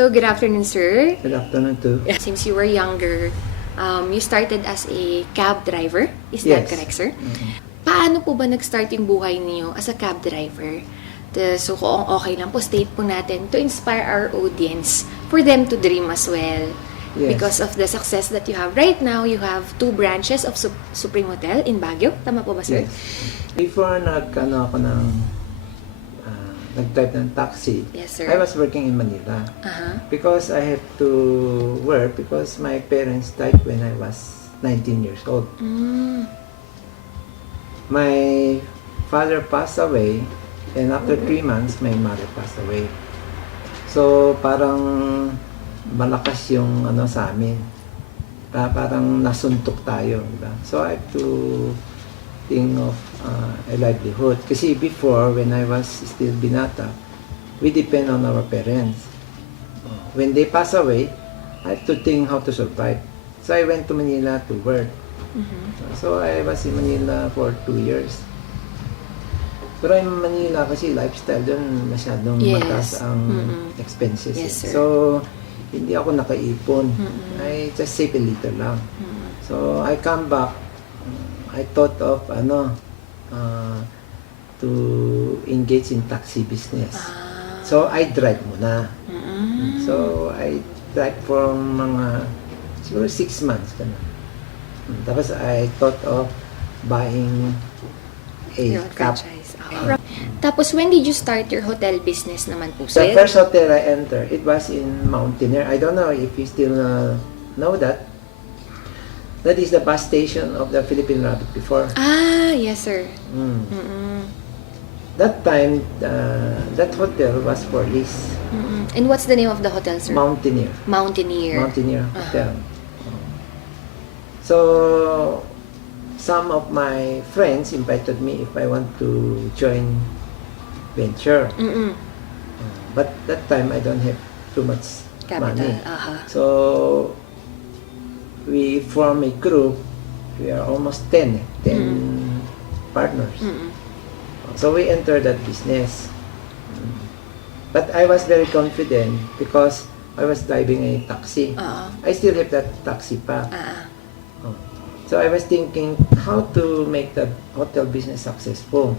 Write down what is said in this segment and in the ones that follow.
So, good afternoon, sir. Good afternoon too. Since you were younger, you started as a cab driver. Is that Yes. correct, sir? Mhm. Paano po ba nag-start yung buhay niyo as a cab driver? So, kung okay lang po, state po natin to inspire our audience for them to dream as well. Yes. Because of the success that you have right now, you have 2 branches of Supreme Hotel in Baguio. Tama po ba, sir? Yes. Before nag-drive ng taxi, Yes, sir. I was working in Manila. Because I have to work because my parents died when I was 19 years old. My father passed away and after 3 months, my mother passed away. So, parang malakas yung sa amin. Parang nasuntok tayo, diba? So, I have to think of a livelihood. Kasi before, when I was still binata, we depend on our parents. When they pass away, I have to think how to survive. So I went to Manila to work. So I was in Manila for 2 years. Pero in Manila kasi lifestyle doon masyadong mataas ang expenses. Yes, sir. So hindi ako nakaipon. I just save a little lang. So I come back. I thought of to engage in taxi business. So I drive muna. So I drive for mga siguro 6 months ka na. Tapos I thought of buying a Your own cab. franchise. Okay. Tapos, when did you start your hotel business naman po, sir? The first hotel I entered, it was in Mountaineer. I don't know if you still know that. That is the bus station of the Philippine Rabbit before. Yes, sir. That time, that hotel was for lease. And what's the name of the hotel, sir? Mountaineer. Mountaineer. Mountaineer Hotel. So, some of my friends invited me if I want to join venture. But that time, I don't have too much Capital. money. Aha. So, we form a group. We are almost 10 partners. So we entered that business. But I was very confident because I was driving a taxi. I still have that taxi pa. So I was thinking how to make the hotel business successful.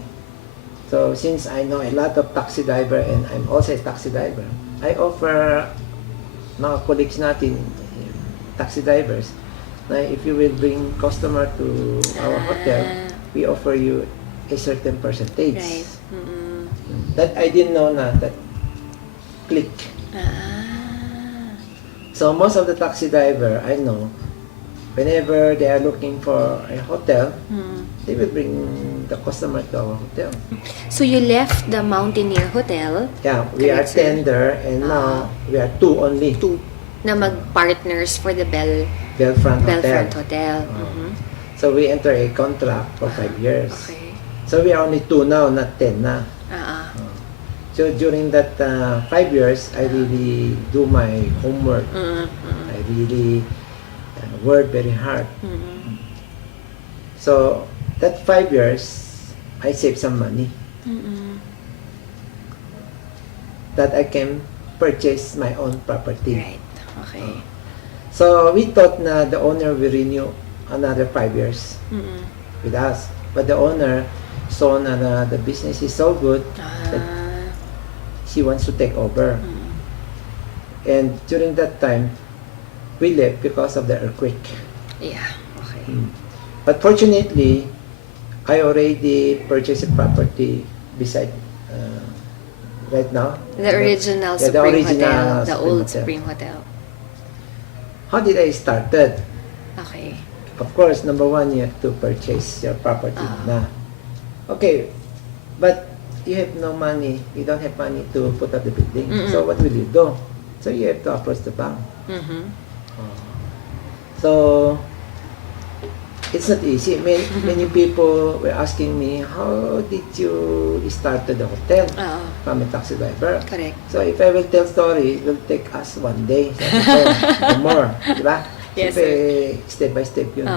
So since I know a lot of taxi driver and I'm also a taxi driver, I offer mga colleagues natin, taxi drivers, na if you will bring customer to our hotel, we offer you a certain percentage. Right. That I didn't know na that click. So most of the taxi driver I know, whenever they are looking for a hotel, they will bring the customer to our hotel. So, you left the Mountaineer Hotel. Yeah, we are Correct, sir. 10 there and now we are 2 only. 2 na mag-partners for the Bellfront Hotel. Bellfront Hotel. So we enter a contract for 5 years. Okay. So we are only 2 now, not 10 na. So during that 5 years, I really do my homework. I really work very hard. So that 5 years, I save some money that I can purchase my own property. Right. Okay. So we thought na the owner will renew another 5 years with us. But the owner saw na the business is so good that she wants to take over. And during that time, we left because of the earthquake. Yeah. Okay. But fortunately, I already purchased a property beside right now. The original the Supreme original Hotel, the Supreme old Hotel. Supreme Hotel. How did I started? Okay. Of course, number one, you have to purchase your property na. Okay, but you have no money. You don't have money to put up the building. So what will you do? So you have to approach the bank. So it's not easy. Many people were asking me, how did you start the hotel from a taxi driver? Correct. So if I will tell story, it will take us 1 day. Or more. Diba? Yes, Siyempre, step by step yun.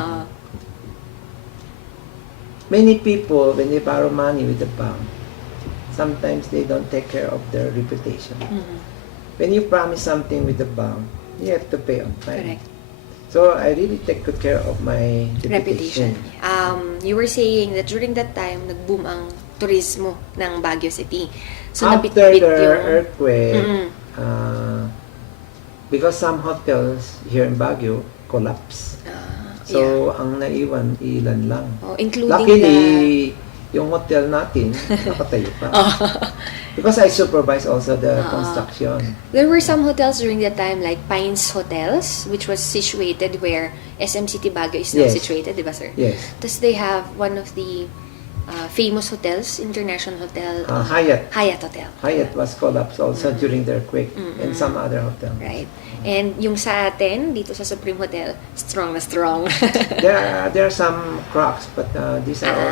Many people, when they borrow money with the bank, sometimes they don't take care of their reputation. When you promise something with the bank, you have to pay on time. Correct. So I really take good care of my reputation. You were saying that during that time, nag-boom ang turismo ng Baguio City. So After napitbit the yung... earthquake, because some hotels here in Baguio collapsed. So, ang naiwan, ilan lang. Including Luckily, yung hotel natin, nakatayo pa. Because I supervise also the construction. There were some hotels during that time, like Pines Hotels, which was situated where SM City Baguio is now situated, di ba, sir? Yes. Tapos they have one of the famous hotels, international hotel, Hyatt. Hyatt Hotel. Hyatt was collapsed also during the earthquake and some other hotel. Right. And yung sa atin, dito sa Supreme Hotel, strong na strong. There are some cracks, but these are all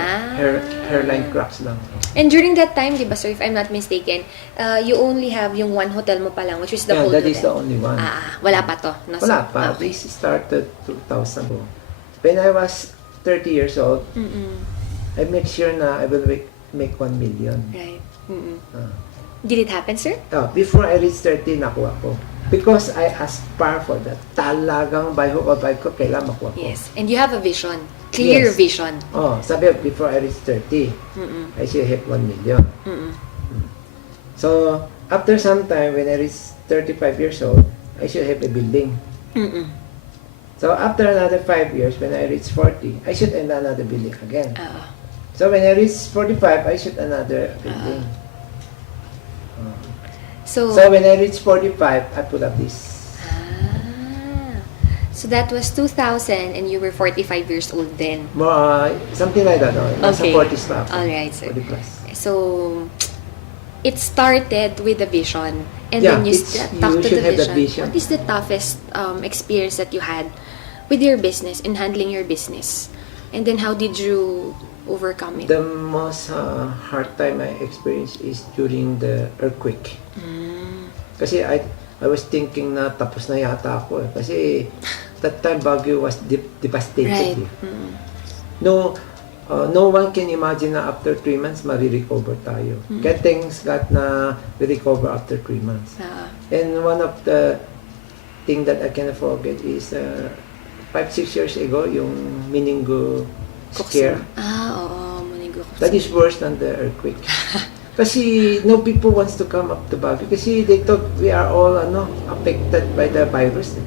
hairline cracks lang. And during that time, di ba, sir, if I'm not mistaken, you only have yung one hotel mo pa lang, which is the old that hotel. is the only one. Wala pa to. No, Wala pa. Okay. This started 2000. When I was 30 years old, I make sure na I will make 1 million. Right. Did it happen, sir? Before I reach 30, nakuha ko. Because I aspire for that. Talagang by hook or by crook, kailangan makuha ko. Yes. And you have a vision. Clear Yes. vision. Sabi, before I reach 30, I should have 1 million. So, after some time, when I reach 35 years old, I should have a building. So, after another 5 years, when I reach 40, I should end another building again. So, when I reach 45, I should another building. So, when I reach 45, I put up this. So, that was 2000 and you were 45 years old then. More, something like that. Nasa 40s pa ako. Alright, sir. 40 plus. So, it started with a vision. And Yeah, then you it's- talk you to should the have the vision. vision. What is the toughest experience that you had with your business and handling your business? And then how did you overcome it? The most hard time I experienced is during the earthquake. Kasi I was thinking na tapos na yata ako eh. Kasi that time Baguio was devastated. Right. Eh. No one can imagine na after 3 months marirecover tayo. Kaya things got na we recover after 3 months. And one of the thing that I cannot forget is 5-6 years ago yung Meningo scare. Oo, Manigo. That is worse than the earthquake. Kasi no people wants to come up to Baguio kasi they thought we are all affected by the virus.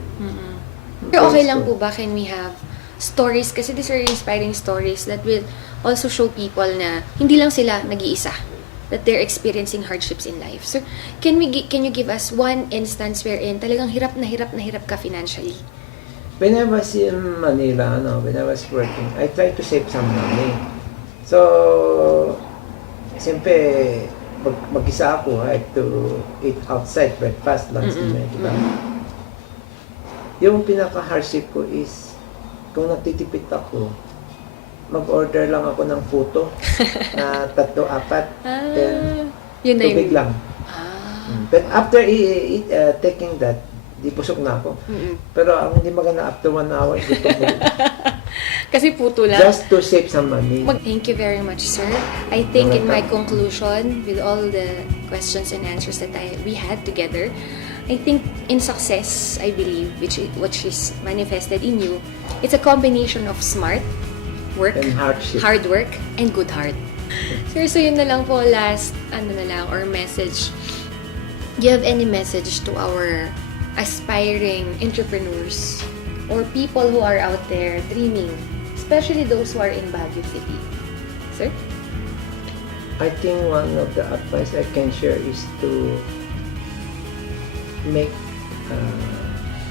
Pero okay lang po ba, can we have stories, kasi these are inspiring stories that will also show people na hindi lang sila nag-iisa, that they're experiencing hardships in life. So, can you give us one instance wherein talagang hirap na hirap ka financially? When I was in Manila, when I was working, I tried to save some money. So, siyempre, mag-isa ako, I have to eat outside, breakfast, lunch, dinner, diba? Yung pinaka-hardship ko is, kung nagtitipid ako, mag-order lang ako ng puto na 3-4. Then, Yun na yun. tubig lang. But after taking that, di busog na ako. Pero ang hindi maganda, after 1 hour, gutom mo. Kasi puto lang. Just to save some money. Thank you very much, sir. I think in my conclusion, with all the questions and answers that we had together, I think in success, I believe, which is manifested in you, it's a combination of smart work, And hardship. hard work, and good heart. Sir, so yun na lang po, last, or message. Do you have any message to our aspiring entrepreneurs or people who are out there dreaming, especially those who are in Baguio City? Sir? I think one of the advice I can share is to make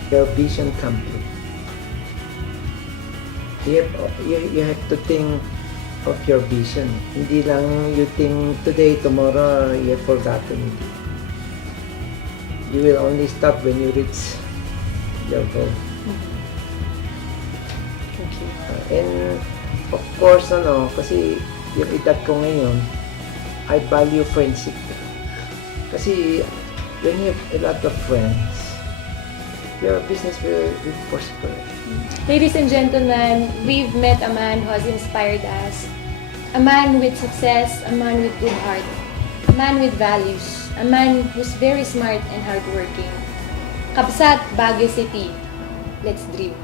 your vision come true. You have to think of your vision. Hindi lang you think today, tomorrow, you have forgotten it. You will only stop when you reach your goal. Thank you. And of course, kasi yung edad ko ngayon, I value friendship. Kasi when you have a lot of friends, your business will prosper. Ladies and gentlemen, we've met a man who has inspired us. A man with success, a man with good heart, a man with values, a man who's very smart and hardworking. Kabsat, Baguio City. Let's dream.